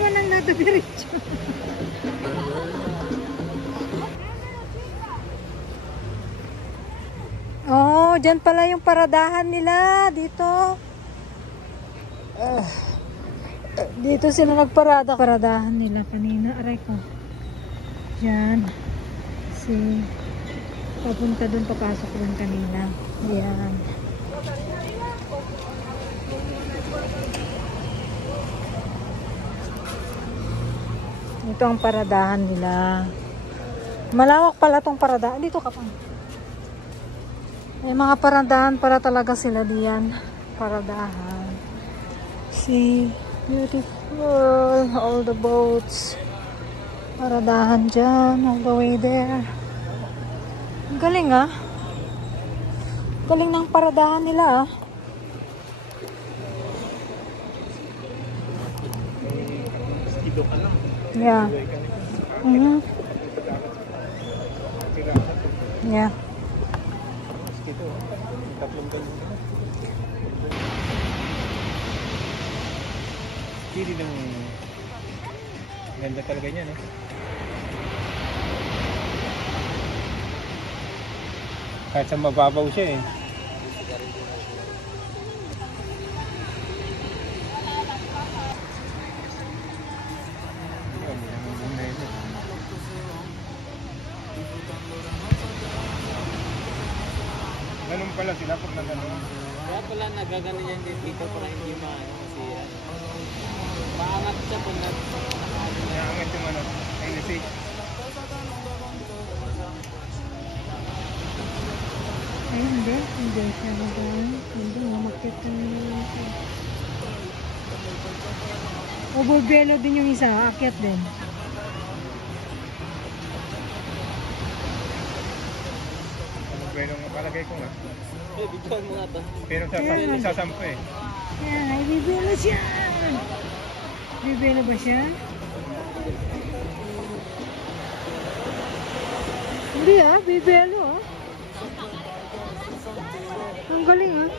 naman ang natadiretso. Oh, dyan pala yung paradahan nila. Dito. Dito sila nagparada. Paradahan nila kanina. Aray ko. Dyan. Si papunta dun, papasok dun kanina. Ayan. Ito ang paradahan nila. Malawak pala tong paradahan. Dito ka pa. May mga paradahan para talaga sila diyan. Paradahan. See, beautiful. All the boats. Paradahan dyan. All the way there. Ang galing ah. Galing ng paradahan nila ah. Yeah. Yeah. Hindi ng ganda talaga niya, no? Kahit sa mababaw siya eh. Ganun pala sila pag nagano'n. Kaya pala nagagano yan dito para hindi masira. Maangat siya pag Naangat yung ano, NSH. Ay, hindi. Hindi siya nagawin. Hindi, mamakit yung overbelo din yung isa. Akyat din. Pero palagay ko nga. bigyan mo nga to. Pero sasampo eh. Yan, ay bibelo siya. Bibelo ba siya? Hindi ah, bibelo ah. Ang galing ah.